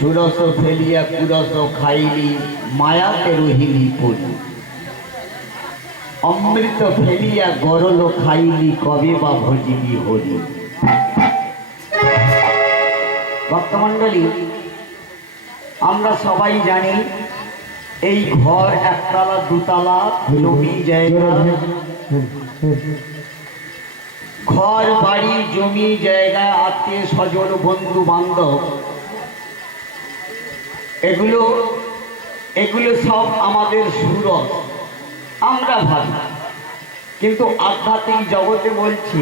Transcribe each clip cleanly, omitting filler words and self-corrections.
সুরস ফেলিয়া কুরস খাইলি মায়াতে রহিলি পড়ি, অমৃত ফেলিয়া গরল খাইলি কবে বা ভজিলি হরি। ভক্তমণ্ডলী, আমরা সবাই জানি এই ঘর একতলা দুতলা জমি জায়গা, ঘর বাড়ি জমি জায়গা, আত্মীয় স্বজন বন্ধু বান্ধব, এগুলো সব আমাদের সুরস আমরা ভাবি। কিন্তু আধ্যাত্মিক জগতে বলছি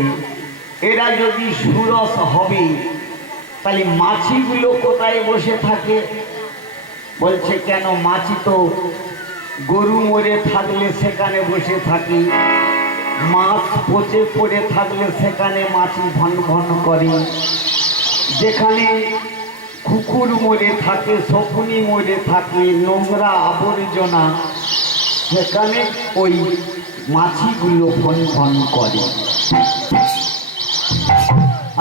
এরা যদি সুরস হবে তাহলে মাছিগুলো কোথায় বসে থাকে? বলছে কেন, মাছি তো গরু মরে থাকলে সেখানে বসে থাকি, মাছ পচে পড়ে থাকলে সেখানে মাছি ভন ভন করে, যেখানে কুকুর মরে থাকে, শকুনি মরে থাকে, নোংরা আবর্জনা, সেখানে ওই মাছিগুলো ভন ভন করে।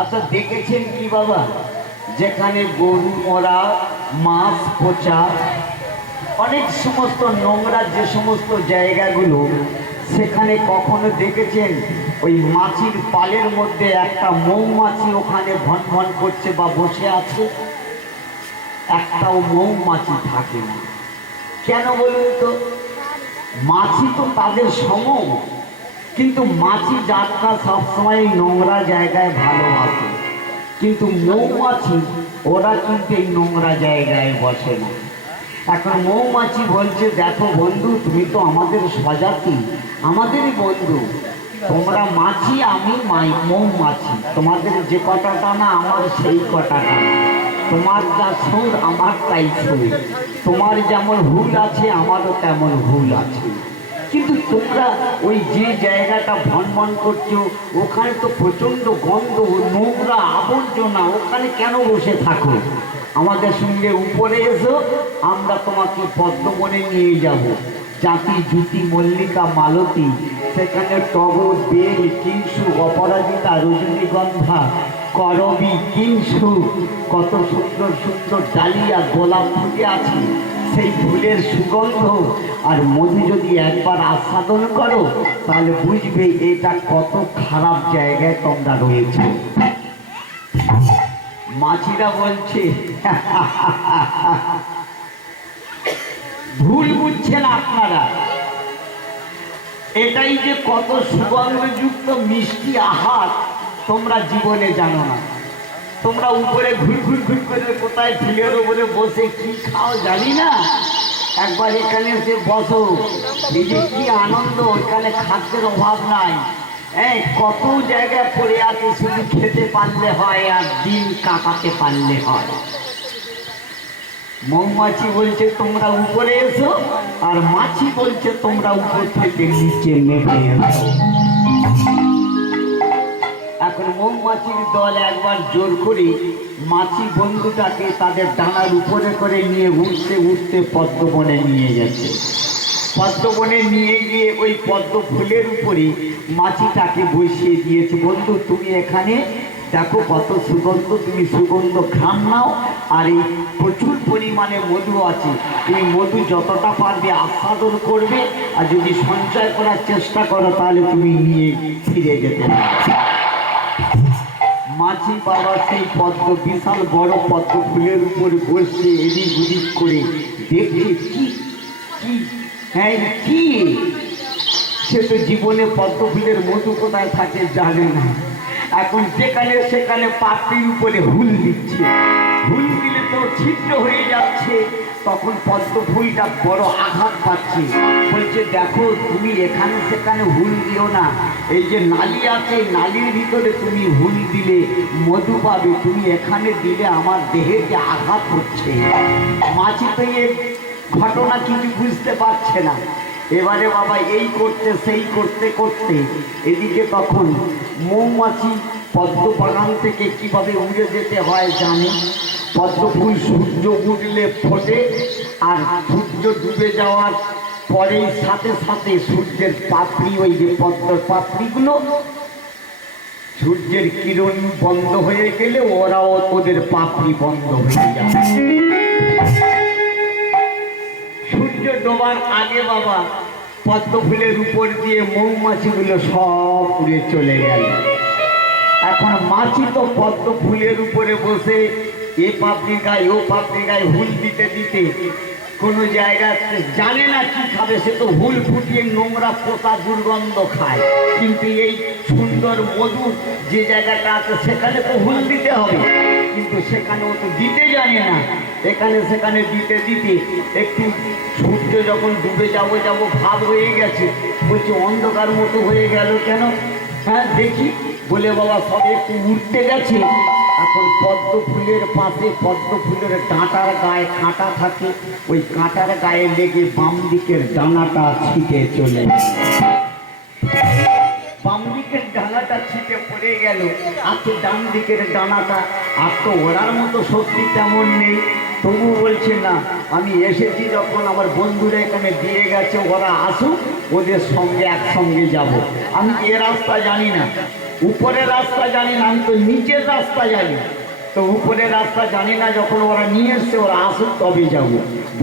আচ্ছা দেখেছেন কি বাবা, যেখানে গরু মরা, মাছ পচা, অনেক সমস্ত নোংরা যে সমস্ত জায়গাগুলো, সেখানে কখনো দেখেছেন ওই মাছির পালের মধ্যে একটা মৌমাছি ওখানে ভন ভন করছে বা বসে আছে? একটাও মৌমাছি থাকে না। কেন বলুন তো? মাছি তো তাদের সম, কিন্তু মাছি যাত্রা সবসময় নোংরা জায়গায় ভালোবাসে, কিন্তু মৌমাছি ওরা কিন্তু এই নোংরা জায়গায় বসে না। এখন মৌমাছি বলছে, দেখো বন্ধু, তুমি তো আমাদের স্বজাতি, আমাদেরই বন্ধু, তোমরা মাছি, আমি মৌমাছি, তোমাদের যে কটাটা না আমার সেই কটাটা না, তোমার যা সুর আমার তাই সুর, তোমার যেমন হুল আছে আমারও তেমন হুল আছে, কিন্তু তোমরা ওই যে জায়গাটা ভনভন করছো ওখানে তো প্রচণ্ড গন্ধ, নোংরা আবর্জনা, ওখানে কেন বসে থাকো? আমাদের সঙ্গে উপরে এসো, আমরা তোমাকে পদ্মবনে নিয়ে যাব। জাতি জুতি মল্লিকা মালতী, সেখানে টগর, বেল, কিংসু, অপরাজিতা, রজনীগন্ধা, করবী, কিংসু, কত সুন্দর সুন্দর ডালিয়া, গোলাপ ফুটে আছে। সেই ফুলের সুগন্ধ আর মধু যদি একবার আস্বাদন করো তাহলে বুঝবে এটা কত খারাপ জায়গায় তোমরা রয়েছে। মাছিরা বলছে ভুল বুঝছেন আপনারা। এটাই যে কত সুগন্ধযুক্ত মিষ্টি আহার তোমরা জীবনে জানো না। তোমরা উপরে ঘুর ঘুর ঘুর করে কোথায় ফুলের উপরে বসে কি খাও জানি না, একবার এখানে এসে বসো, নিজে কি আনন্দ। এখানে খাদ্যের অভাব নাই, হ্যাঁ, কত জায়গায় পড়ে আছে, শুধু খেতে পারলে হয় আর দিন কাটাতে পারলে হয়। মৌমাছি বলছে তোমরা উপরে এসো, আর মাছি বলছে তোমরা উপর থেকে নিচে নেমে এসো। এখন মৌমাছির দল একবার জোর করে মাছি বন্ধুটাকে তাদের ডানার উপরে করে নিয়ে উঠতে উঠতে পদ্মবনে নিয়ে গেছে। পদ্মবনে নিয়ে গিয়ে ওই পদ্ম ফুলের উপরে মাছিটাকে বসিয়ে দিয়েছে। বন্ধু তুমি এখানে দেখো কত সুগন্ধ, তুমি সুগন্ধ ঘ্রাণ নাও, আর এই প্রচুর পরিমাণে মধু আছে, তুমি মধু যতটা পারবে আস্বাদন করবে, আর যদি সঞ্চয় করার চেষ্টা করো তাহলে তুমি নিয়ে ফিরে যেতে পারবে। মাছি বাবা সেই পদ্ম, বিশাল বড় পদ্ম ফুলের উপরে বসে এদিক ওদিক করে দেখছে কি কি, হ্যাঁ কি, সে তো জীবনে পদ্ম ফুলের মধু কোথায় থাকে জানে না। এখন যেখানে সেখানে পাপড়ির উপরে হুল দিচ্ছে, হুল দিলে তো ছিদ্র হয়ে যাচ্ছে। তখন পদ্ম ফুলটা বড় আঘাত পাচ্ছে, বলছে দেখো তুমি এখানে সেখানে হুল দিও না, এই যে নালি আছে নালির ভিতরে তুমি হুল দিলে মধু পাবে, তুমি এখানে দিলে আমার দেহে যে আঘাত হচ্ছে। মাছি তো এই ঘটনা কিছু বুঝতে পারছে না। এবারে বাবা এই করতে সেই করতে করতে এদিকে তখন মৌমাছি পদ্ম বাগান থেকে কিভাবে উড়ে যেতে হয় জানে। পদ্ম ফুল সূর্য উঠলে ফোটে, আর সূর্য ডুবে যাওয়ার পরেই সাথে সাথে সূর্যের পাপড়ি, ওই যে পদ্মের পাপড়িগুলো সূর্যের কিরণ বন্ধ হয়ে গেলে ওরাও ওদের পাপড়ি বন্ধ হয়ে যায়। সূর্য ডোবার আগে বাবা পদ্ম ফুলের উপর দিয়ে মৌমাছিগুলো সব উড়ে চলে গেল। এখন মাছি তো পদ্ম ফুলের উপরে বসে এ পাপড়ি গায়ে ও পাপড়ি গায়ে হুল দিতে দিতে কোনো জায়গা জানে না কি খাবে, সে তো হুল ফুটিয়ে নোংরা পোতা দুর্গন্ধ খায়। কিন্তু এই সুন্দর মধু যে জায়গাটা আছে সেখানে তো হুল দিতে হবে, কিন্তু সেখানে ও তো দিতে জানে না। এখানে সেখানে দিতে দিতে একটু সূর্য যখন ডুবে যাবো যাবো ভাব হয়ে গেছে, বলছে অন্ধকার মতো হয়ে গেল কেন, হ্যাঁ দেখি বলে বাবা সব একটু উঠতে গেছে। এখন পদ্ম ফুলের পাশে পদ্ম ফুলের ডাঁটার গায়ে কাঁটা থাকে, ওই কাঁটার গায়ে লেগে বাম দিকের ডানাটা ছিটে চলে, বাম দিকের ডানাটা ছিটে পড়ে গেল। আজকে ডান দিকের ডানাটা আর তো ওড়ার মতো শক্তি তেমন নেই, তবু বলছে না আমি এসেছি যখন আমার বন্ধুরা এখানে দিয়ে গেছে, ওরা আসুক, ওদের সঙ্গে একসঙ্গে যাব। আমি এ রাস্তা জানি না, উপরের রাস্তা জানি না, আমি তো নিচের রাস্তা জানি, তো উপরের রাস্তা জানি না। যখন ওরা নিয়ে এসছে ওরা আসুক তবে যাব।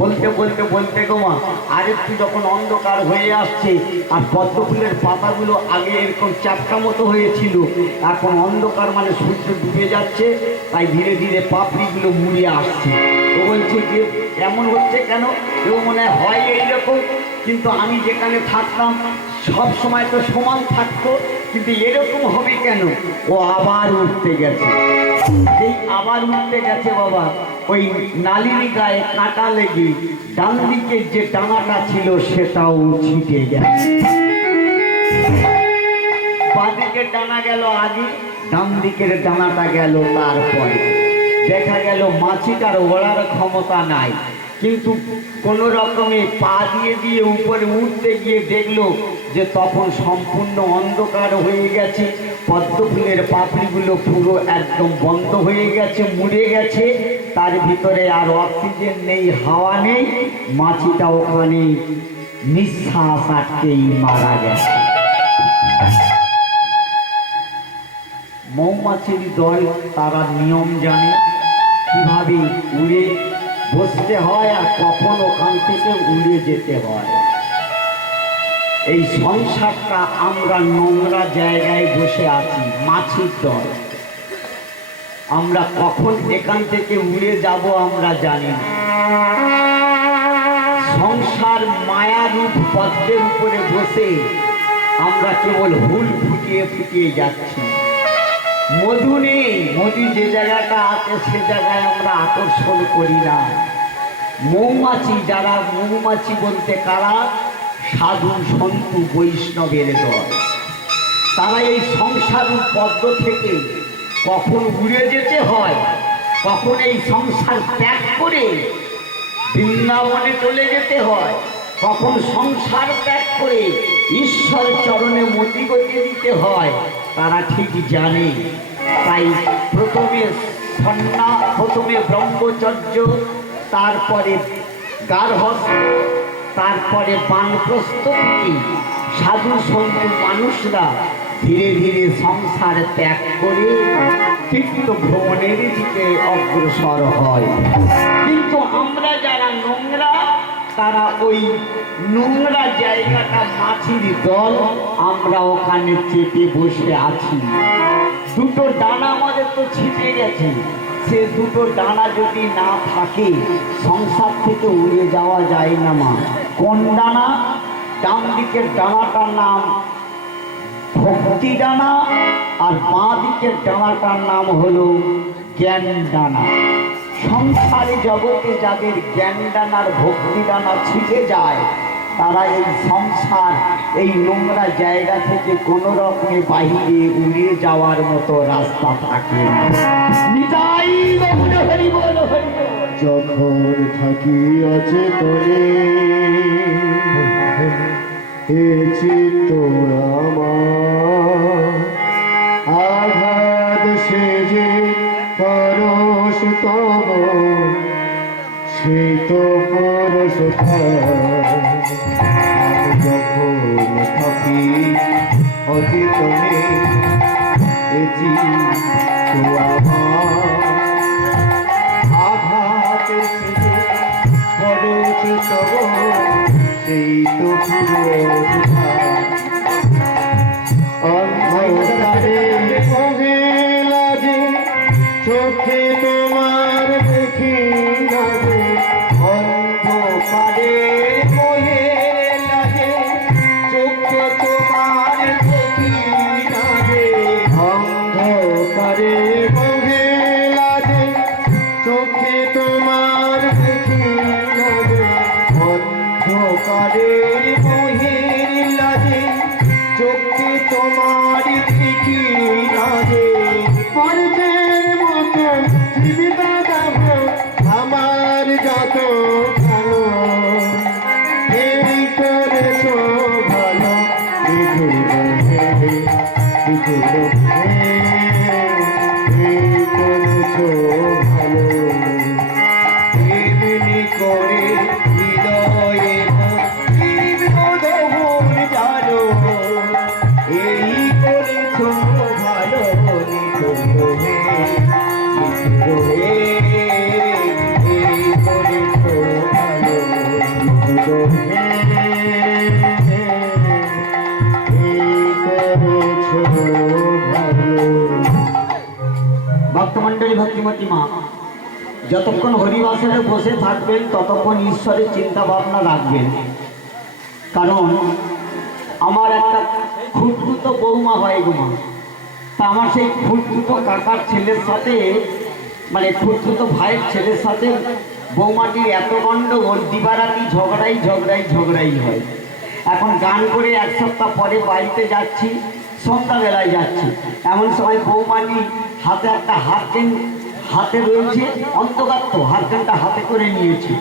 বলতে বলতে বলতে গোমা আরেকটু যখন অন্ধকার হয়ে আসছে, আর পদ্ম ফুলের পাতাগুলো আগে এরকম চাপটা মতো হয়েছিল, এখন অন্ধকার মানে সূর্য ডুবে যাচ্ছে, তাই ধীরে ধীরে পাপড়িগুলো মুড়িয়ে আসছে। ও বলছে যে এমন হচ্ছে কেন, কেউ মনে হয় এইরকম, কিন্তু আমি যেখানে থাকতাম সব সময় তো সমান থাকতো, কিন্তু এরকম হবে কেন। ও আবার উঠতে গেছে, যেই আবার উঠতে গেছে বাবা ওই নালির গায়ে কাঁটা লেগে ডান দিকের যে ডানাটা ছিল সেটাও ছিটে গেছে। বাঁদিকের ডানা গেল আগে, ডান দিকের ডানাটা গেল তারপরে। দেখা গেল মাছিটার ওড়ার ক্ষমতা নাই, কিন্তু কোনো রকমে পা দিয়ে দিয়ে উপরে উঠতে গিয়ে দেখলো যে তখন সম্পূর্ণ অন্ধকার হয়ে গেছে, পদ্ম ফুলের পাপড়িগুলো পুরো একদম বন্ধ হয়ে গেছে, মুড়ে গেছে, তার ভিতরে আর অক্সিজেন নেই, হাওয়া নেই, মাছিটা ওখানে নিঃশ্বাস আটকেই মারা গেছে। মৌমাছির দল তারা নিয়ম জানে কিভাবে উড়ে বসতে হয় আর কখন ওখান থেকে উড়ে যেতে হয়। এই সংসারটা আমরা নোংরা জায়গায় বসে আছি, মাছির দল। আমরা কখন এখান থেকে উড়ে যাব আমরা জানি না। সংসার মায়ারূপ পদ্মের উপরে বসে আমরা কেবল হুল ফুটিয়ে ফুটিয়ে যাচ্ছি। মধু নেই, মধু যে জায়গাটা আছে সে জায়গায় আমরা আকর্ষণ করি না। মৌমাছি, যারা মৌমাছি বলতে কারা? সাধু সন্তু বৈষ্ণবের দল। তারা এই সংসার পদ্ম থেকে কখন উড়ে যেতে হয়, কখন এই সংসার ত্যাগ করে বৃন্দাবনে চলে যেতে হয়, কখন সংসার ত্যাগ করে ঈশ্বর চরণে মতি গতি দিতে হয়, তারা ঠিক জানে। তাই প্রথমে ব্রহ্মচর্য, তারপরে গার্হস্থ, তারপরে বানপ্রস্থ থেকে সাধু সন্তু মানুষরা ধীরে ধীরে সংসার ত্যাগ করে তীর্থ ভ্রমণের দিকে অগ্রসর হয়। কিন্তু আমরা যারা নোংরা, তারা ওই নোংরা জায়গাটা মাছির দল, আমরা ওখানে চেপে বসে আছি। দুটো ডানা আমাদের তো ছিটে গেছে, সে দুটো ডানা যদি না থাকে সংসার থেকে উড়ে যাওয়া যায় না মা। কোন ডানা? ডান দিকের ডানাটার নাম ভক্তি ডানা, আর বাঁ দিকের ডানাটার নাম হলো জ্ঞান ডানা। সংসারে জগতে যাদের জ্ঞান ডানার ভক্তি ডানা ছিটে যায়, তারা এই সংসার, এই নোংরা জায়গা থেকে কোনো রকমে বাহিরে উড়ে যাওয়ার মতো রাস্তা থাকে না। নিতাই গৌর হরি বল, হরি বল। যখন থাকি আছে তোরে এ চিত্ত আমার, আঘাত সে যে পরশ তব, সে তো পরশ যখন থাকি অতি তোরে এ চিত্ত আমার, আঘাত সে যে পরশ তব, সেই তো অন্ধকারে মোহে লাগে, চোখে তোমার দেখি লাগে, অন্ধকারে মোহে লাগে, চোখে তোমার দেখি লাগে, অন্ধকারে মোহে লাগে, চোখে তোমার দেখি লাগে, অন্ধকারের মোহের লাগে, চোখে তোমার দেখি লাগে, পর্বের মতো জীবিত দেব আমার যত ভালো, এই করেছ ভালো, এই করেছ ভালো, এমনি করে হৃদয়ে জানো, এই করেছ ভালো, এই করেছ ভালো, এই করেছ ভালো। ভক্তমণ্ডলী, ভক্তিমতী মা, যতক্ষণ হরিবাসনে বসে থাকবেন ততক্ষণ ঈশ্বরের চিন্তা ভাবনা রাখবেন। কারণ আমার একটা খুঁতখুতো বৌমা হয় গো মা, তা আমার সেই খুঁতখুতো কাকার ছেলের সাথে, মানে খুঁতখুতো ভাইয়ের ছেলের সাথে বৌমাটির এত গণ্ডগোল, দিবারাতি ঝগড়াই হয়। এখন গান করে এক সপ্তাহ পরে বাড়িতে যাচ্ছি, সন্ধ্যাবেলায় যাচ্ছি, এমন সময় বৌমাটি হাতে একটা হাতকেন হাতে রয়েছে, অন্তর্গাত্র হাতকেনটা হাতে করে নিয়েছে,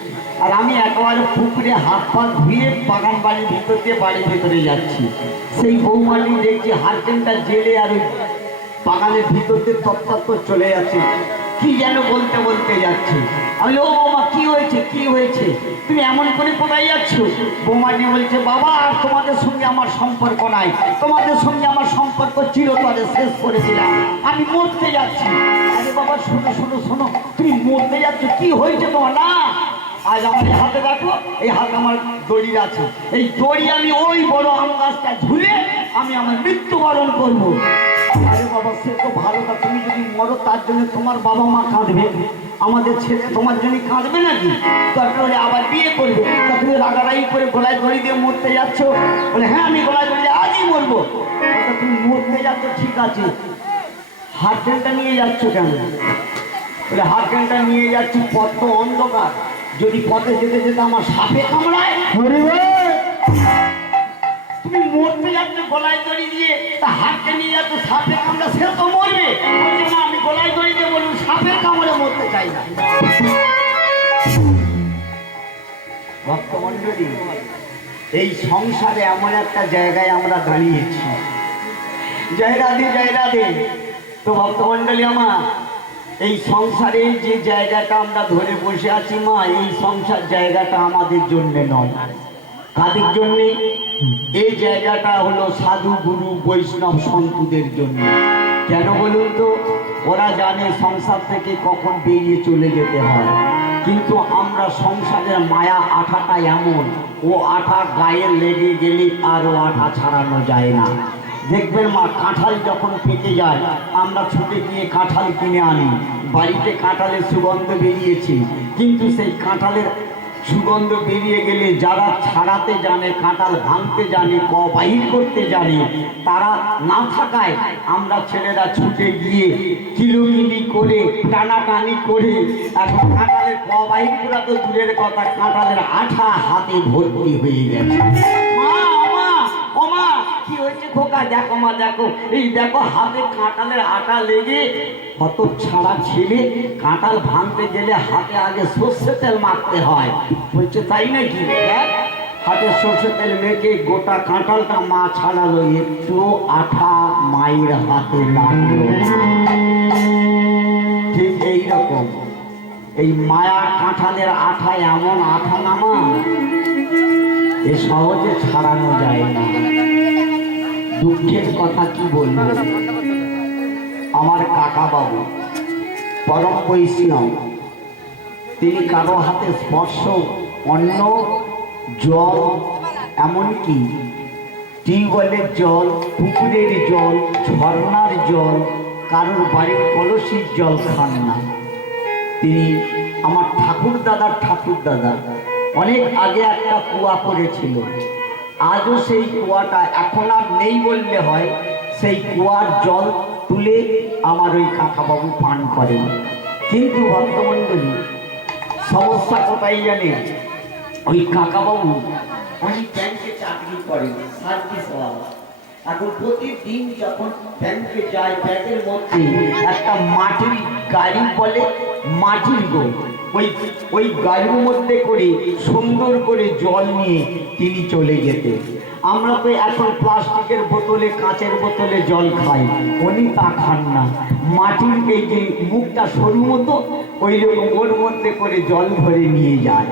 আর আমি একেবারে পুকুরে হাত পা ধুয়ে বাগান বাড়ির ভিতর দিয়ে বাড়ির ভিতরে যাচ্ছি। সেই বৌমাটি দেখছি হাতকেনটা জেলে আর ওই বাগানের ভিতর দিয়ে তত্ত্ব চলে যাচ্ছে, কি যেন বলতে বলতে যাচ্ছে। আমি ও বৌমা, কি হয়েছে, কি হয়েছে, তুমি এমন করে কোথায় যাচ্ছ? বৌমাটি বলছে, বাবা আর তোমাদের সঙ্গে আমার সম্পর্ক নাই, তোমাদের সঙ্গে আমার সম্পর্ক চিরতরে শেষ করে দিলাম, আমি মরতে যাচ্ছি। আরে বাবা শোনো শোনো শোনো, তুমি মরতে যাচ্ছ, কি হয়েছে তোমার? না, আজ আমার হাতে দেখো, এই হাতে আমার দড়ি আছে, এই দড়ি আমি ওই বড় আম গাছটা ঝুলে আমি আমার মৃত্যুবরণ করবো। আরে বাবা সে তো ভালো, তা তুমি যদি মরো তার জন্য তোমার বাবা মা কাঁদবে, আমাদের ছেলে তোমার জন্য কাঁদবে নাকি? দরকার হলে আবার বিয়ে করবে, তা তুমি রাগারাগি করে গলায় দড়ি দিয়ে মরতে যাচ্ছ? বলে হ্যাঁ আমি গলায় দড়ি দিয়ে আজই মরবো। তা তুমি মরতে যাচ্ছ ঠিক আছে, হাত ট্রেনটা নিয়ে যাচ্ছ কেন? বলে হাত ট্রেনটা নিয়ে যাচ্ছি, পথ তো অন্ধকার, যদি পথে যেতে যেতে আমার সাপে কামড়ায়। তুমি মরতে যাচ্ছ গলায় দড়ি দিয়ে, তা হাতকে নিয়ে যাচ্ছ সাপে কামড়া, সে তো মরবে। বলছে মা আমি গলায় দড়ি দিয়ে বলুন সাপের কামড়ে মরতে চাই না। ভক্তমণ্ডলী, এই সংসারে এমন একটা জায়গায় আমরা দাঁড়িয়েছি, জয় রাধে জয় রাধে। তো ভক্তমণ্ডলী আমার, এই সংসারে যে জায়গাটা আমরা ধরে বসে আছি মা, এই সংসার জায়গাটা আমাদের জন্য নয়। কাদের জন্যে? এই জায়গাটা হলো সাধু গুরু বৈষ্ণব সন্তুদের জন্য। কেন বলুন তো? ওরা জানে সংসার থেকে কখন বেরিয়ে চলে যেতে হয়, কিন্তু আমরা সংসারের মায়া আঠাটা এমন, ও আঠা গায়ে লেগে গেলে আর ও আঠা ছাড়ানো যায় না। দেখবেন মা, কাঁঠাল যখন পেকে যায় আমরা ছুটে গিয়ে কাঁঠাল কিনে আনি, বাড়িতে কাঁঠালের সুগন্ধ বেরিয়েছে, কিন্তু সেই কাঁঠালের সুগন্ধ বেরিয়ে গেলে যারা ছাড়াতে জানে, কাঁঠাল ভাঙতে জানে, ক বাহির করতে জানে, তারা না থাকায় আমরা ছেলেরা ছুটে গিয়ে কিলোমিলি করে টানাটানি করে এখন কাঁঠালের ক বাহির করা তো দূরের কথা, কাঁঠালের আঠা হাতে ভর্তি হয়ে গেছে। মা ওমা ওমা কি হয়েছে খোকা? দেখো মা দেখো, এই দেখো হাতে কাঁঠালের আটা লেগে কত ছাড়া ছেলে কাঁঠাল ভাঙতে গেলে হাতে আগে সর্ষে তেল মাখতে হয়। বলছে তাই নাকি? দেখ হাতে সর্ষে তেল মেখে গোটা কাঁঠালটা মা ছাড়ালো, একটু আঠা মায়ের হাতে লাগলো। ঠিক এইরকম এই মায়া কাঁঠালের আঠা এমন আঠা নামা, এ সহজে ছাড়ানো যায় না। দুঃখের কথা কি বলবো, আমার কাকা বাবু পরম বৈষ্ণব, তিনি কারো হাতে স্পর্শ, অন্ন, জল, এমনকি টিউবওয়েলের জল, পুকুরের জল, ঝর্ণার জল, কারোর বাড়ির কলসির জল খান না। তিনি আমার ঠাকুর দাদা অনেক আগে একটা কুয়া করেছিল, আজও সেই কুয়াটা এখন আর নেই বললে হয়, সেই কুয়ার জল তুলে আমার ওই কাকাবাবু পান করেন। কিন্তু ভক্তমণ্ডলী, সমস্যা কোথায় জানেন? ওই কাকাবাবু উনি ব্যাংকে চাকরি করেন, সার্ভিস ওয়ালা। এখন প্রতিদিন যখন ব্যাংকে যায়, ব্যাগের মধ্যে একটা মাটির গাড়ি, বলে মাটির গো, ওই গাড়ির মধ্যে করে সুন্দর করে জল নিয়ে তিনি চলে যেতেন। আমরা তো এখন প্লাস্টিকের বোতলে, কাঁচের বোতলে জল খাই, উনি তা খান না। মাটির এই যে মুখটা সরু মতো, ওই রকম ওর মধ্যে করে জল ভরে নিয়ে যায়।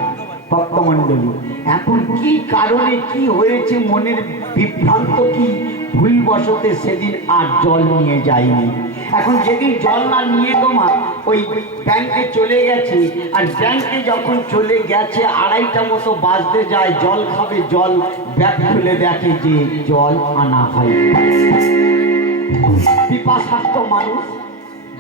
ভক্তমণ্ডলী, এখন কি কারণে কি হয়েছে, মনের বিভ্রান্ত কি ভুলবশতে সেদিন আর জল নিয়ে যায়নি। এখন যেদিন জল না নিয়ে তোমা ওই ব্যাংকে চলে গেছে, আর ব্যাংকে যখন চলে গেছে 2:30 মতো বাজতে যায়, জল খাবে, জল ব্যাগ খুলে দেখে যে জল আনা হয়। পিপাসার্থ মানুষ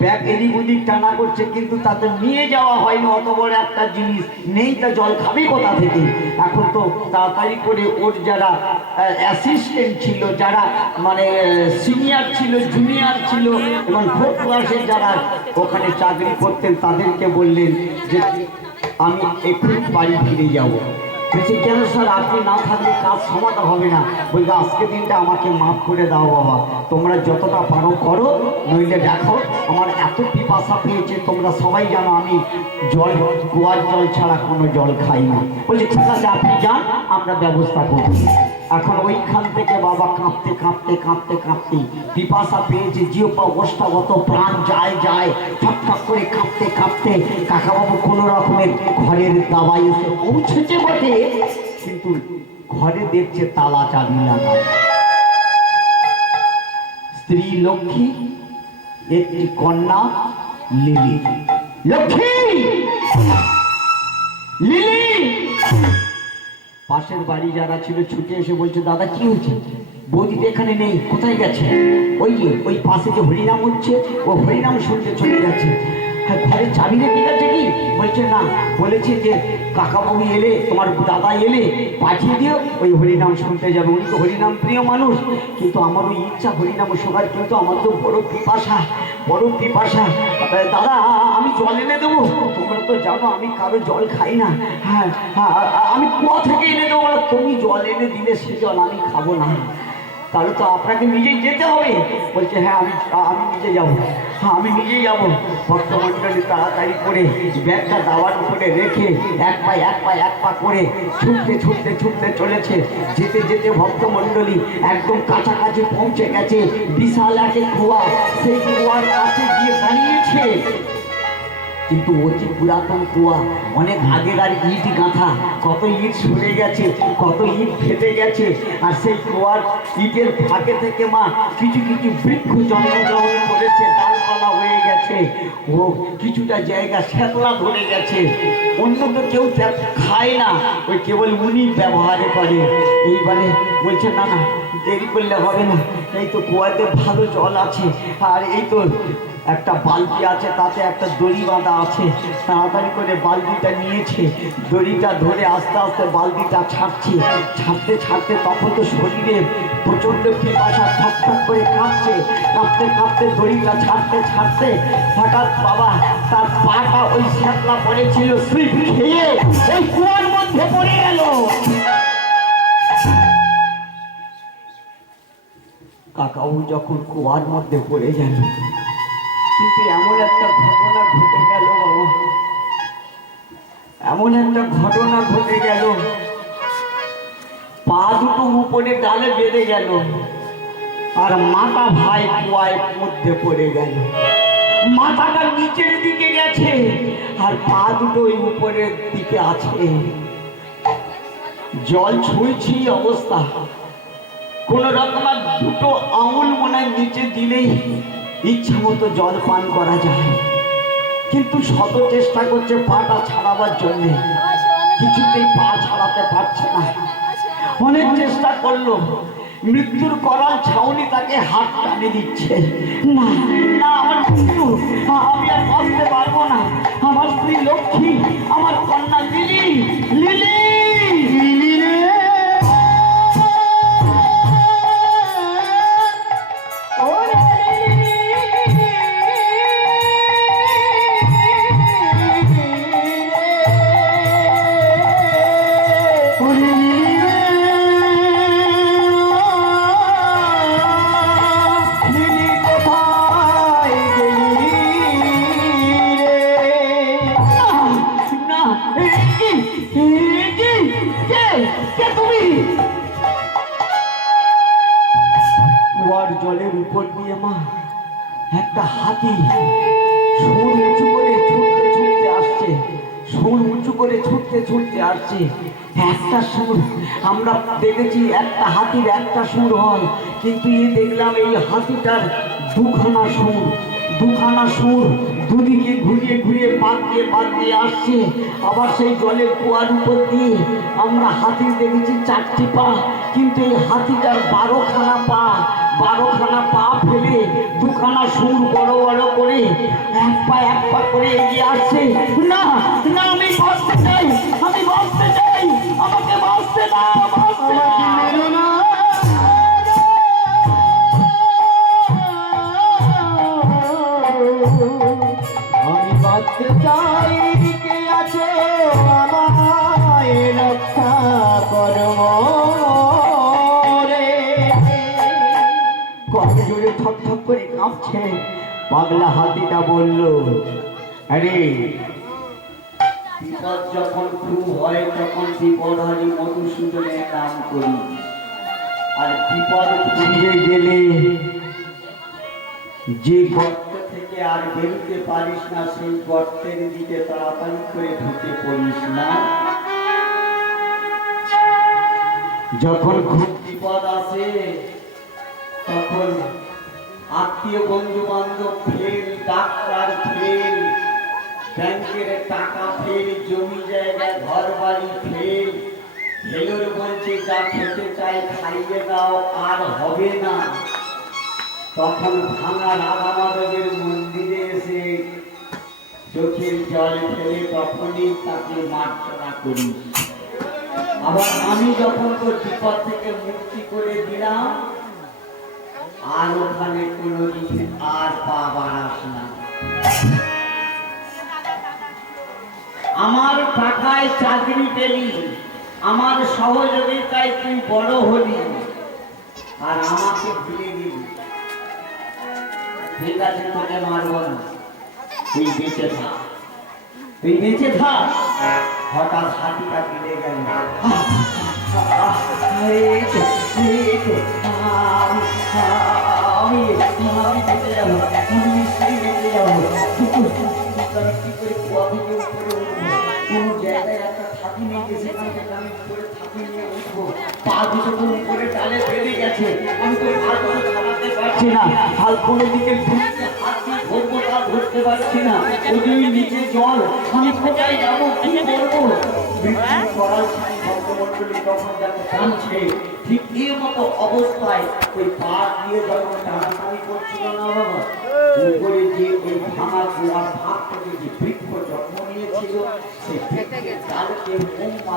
ব্যাগ এদিক ওদিক টানা করছে, কিন্তু তাতে নিয়ে যাওয়া হয়নি। অত বড় একটা জিনিস নেই, তা জল খাবে কোথা থেকে? এখন তো তাড়াতাড়ি করে ওর যারা অ্যাসিস্ট্যান্ট ছিল, যারা মানে সিনিয়র ছিল, জুনিয়র ছিল, এবং 4th ক্লাসের যারা ওখানে চাকরি করতেন, তাদেরকে বললেন যে আমি একটু বাড়ি ফিরে যাবো। বলছি কেন স্যার? আপনি না থাকলে কাজ সমাধা হবে না। বলবে আজকে দিনটা আমাকে মাফ করে দাও বাবা, তোমরা যতটা পারো করো, নইলে দেখো আমার এত পিপাসা পেয়েছে, তোমরা সবাই জানো আমি জল, কুয়ার জল ছাড়া কোনো জল খাই না। বলছি ঠিক আছে আপনি যান, আমরা ব্যবস্থা করছি। এখন ওইখান থেকে বাবা কাঁপতে কাঁপতে কাঁপতে কাঁপতে, পিপাসা পেয়েছে, জিহ্বা অবস্থাগত, প্রাণ যায় ঠক ঠক করে কাঁপতে কাঁপতে কাকাবাবু কোনো রকমের ঘরের দাওয়ায় এসে পৌঁছেছে বটে, কিন্তু ঘরে দেখছে তালা চাবি লাগা। স্ত্রী লক্ষ্মী, একটি কন্যা লিলি। লক্ষ্মী, লিলি। পাশের বাড়ি যারা ছিল ছুটে এসে বলছে দাদা কি হয়েছে? বৌদি এখানে নেই, কোথায় গেছে? ওই পাশে যে হরিনাম হচ্ছে, ও হরিনাম শুনতে চলে গেছে। হ্যাঁ, ঘরের চাবিটা ঠিক আছে কি? বলছে না, বলেছে যে কাকাবাবু এলে, তোমার দাদা এলে পাঠিয়ে দিও, ওই হরিনাম শুনতে যাবে। উনি তো হরিনাম প্রিয় মানুষ, কিন্তু আমারও ইচ্ছা হরিনাম শোনার, কিন্তু আমার তো বড় পিপাসা, বড় পিপাসা। দাদা আমি জল এনে দেবো? তোমরা তো জানো আমি কারো জল খাই না। হ্যাঁ হ্যাঁ, আমি কুয়া থেকে এনে দেবো। তুমি জল এনে দিলে সে জল আমি খাবো না, তাহলে তো আপনাকে নিজেই যেতে হবে। বলছে হ্যাঁ আমি আমি নিজে যাবো, হ্যাঁ আমি নিজেই যাবো। ভক্তমণ্ডলী তাড়াতাড়ি করে ব্যাগটা দাওয়ার উপরে রেখে এক পা করে ছুটতে ছুটতে ছুটতে চলেছে। যেতে যেতে ভক্তমণ্ডলী একদম কাছাকাছি পৌঁছে গেছে বিশাল একটা কুয়া। সেই কুয়ার কাছে গিয়ে দাঁড়িয়েছে, কিন্তু অতি পুরাতন কুয়া, অনেক আগেকার ইট গাঁথা, কত ইট সরে গেছে, কত ইট ফেটে গেছে। আর সেই কুয়ার ইটের ফাঁকে থেকে মা কিছু কিছু বৃক্ষ জন্মগ্রহণ করেছে, ডালপালা হয়ে গেছে, ও কিছুটা জায়গা শ্যাতলা ধরে গেছে। অন্য তো কেউ খায় না, ওই কেবল উনি ব্যবহার করে। এইবারে বলছে না না, দেরি করলে হবে না, এই তো কুয়াতে ভালো জল আছে, আর এই তো একটা বালতি আছে, তাতে একটা দড়ি বাঁধা আছে। তাড়াতাড়ি করে বালতিটা নিয়েছে, দড়িটা ধরে আস্তে আস্তে বালতিটা ছাড়ছে। ছাড়তে ছাড়তে তখন তো শরীরে প্রচণ্ড পিপাসা, ঠকঠক করে কাঁপছে। কাঁপতে কাঁপতে দড়িটা ছাড়তে ছাড়তে হঠাৎ বাবা তার পাটা ওই শ্যাতলা পড়েছিল, স্লিপ খেয়ে ওই কুয়ার মধ্যে পড়ে গেল। কাকাবু যখন কুয়ার মধ্যে পড়ে গেল, কিন্তু এমন একটা ঘটনা ঘটে গেল বাবা, এমন একটা ঘটনা ঘটে গেল, পা দুটো উপরে ডালে বেঁধে গেল, আর মাথা ভাই কুয়ার মধ্যে পড়ে গেল। মাথাটা নিচের দিকে গেছে, আর পা দুটো ওই উপরের দিকে আছে। জল ছুঁইছি অবস্থা, কোন রকম দুটো আঙুল মনে নিচে দিলেই ইচ্ছা মতো জল পান করা যায়, কিন্তু শত চেষ্টা করছে পাটা ছাড়াবার জন্য, কিছুতেই পা ছাড়াতে পারছে না। অনেক চেষ্টা করলো, মৃত্যুর করাল ছাউনি তাকে হাত টানে দিচ্ছে। না না, আমার মৃত্যু, আমি আর বাঁচতে পারবো না। আমার স্ত্রী লক্ষ্মী, আমার কন্যা লিলি, লিলি লিলি রে, জলের উপর দিয়ে মা একটা হাতি সুর উঁচু করে ছুটতে ছুটতে আসছে, সুর উঁচু করে ছুটতে ছুটতে আসছে। একটা সুর আমরা দেখেছি, একটা হাতির একটা সুর হয়, কিন্তু দেখলাম এই হাতিটার দুখানা সুর, দুখানা সুর দুদিকে ঘুরিয়ে ঘুরিয়ে পাক দিয়ে আসছে। আবার সেই জলের কুয়ার উপর দিয়ে আমরা হাতি দেখেছি 4টি পা, কিন্তু এই হাতিটার 12খানা পা, 12খানা পা ফেলে দুখানা সুর বড় বড় করে এক পা করে এগিয়ে আসছে। না না, আমি বাঁচতে চাই, আমি বাঁচতে চাই, আমাকে বাঁচতে দাও, বাঁচতে দাও। আমি বাঁচতে চাই, কে আছে আমায় রক্ষা করব রে। কত জোরে ঠক ঠক করে কাঁপছে। পাগলা হাতিটা বলল, আরে বিপদ যখন খুব হয় তখন বিপদহারি মধুসূদনের নাম করি, আর বিপদ ফুরিয়ে গেলে যে গর্ত থেকে আর বেরোতে পারিস না, সেই গর্তের দিকে তাড়াতাড়ি করে ঢুকে পড়িস না। যখন খুব বিপদ আসে তখন আত্মীয় বন্ধু বান্ধব ফেল, ডাক্তার ফেল, ব্যাংকের টাকা ফেল, জমি জায়গা ঘর বাড়ি ফেল, ফেলোর বলছে যা খেতে চাই খাইয়ে দাও, আর হবে না। তখন ভাঙা রাধা মাধবের মন্দিরে এসে চোখের জল ফেলে তখনই তাকে মার্জনা করিস। আবার আমি যখন তোর বিপদ থেকে মুক্তি করে দিলাম, আর ওখানে কোনোদিন আর পা বাড়াস না। আমার টাকায় চাকরি পেলি, আমার সহযোগিতায় তুই বড় হলি, আর আমাকে ভুলে দিলি। ঠিক আছে, তোকে মারব না, তুই বেঁচে থাক, তুই বেঁচে থাক। হঠাৎ হাতিটা কেটে গেল। আমি বেঁচে যাবো, আমি নিশ্চয়ই বেঁচে যাবো। কি করে কুয়া থেকে উপরে উঠবো? কোন জায়গায় একটা থাকি নেই যে সেখান থেকে আমি উপরে থাকি নিয়ে উঠবো। পা দুটো তো উপরে ডালে বেঁধে গেছে, আমি তো পা দুটো ছাড়াতে পারছি না। হাল কোনো দিকে হাত দিয়ে ধরবো তা ধরতে পারছি না। ওই নিচে জল, আমি কোথায় যাবো, কি করবো? বৃষ্টি করার সময় ভক্তমন্ডলী তখন যাতে টানছে, ঠিক এর মতো অবস্থায় ওই পা দিয়ে যখন টানাটানি করছিল না বাবা, উপরে যে ওই ভাঙা গোড়ার ভাগ থেকে যে বৃক্ষ জন্ম নিয়েছিল, সেই বৃক্ষের ডালকে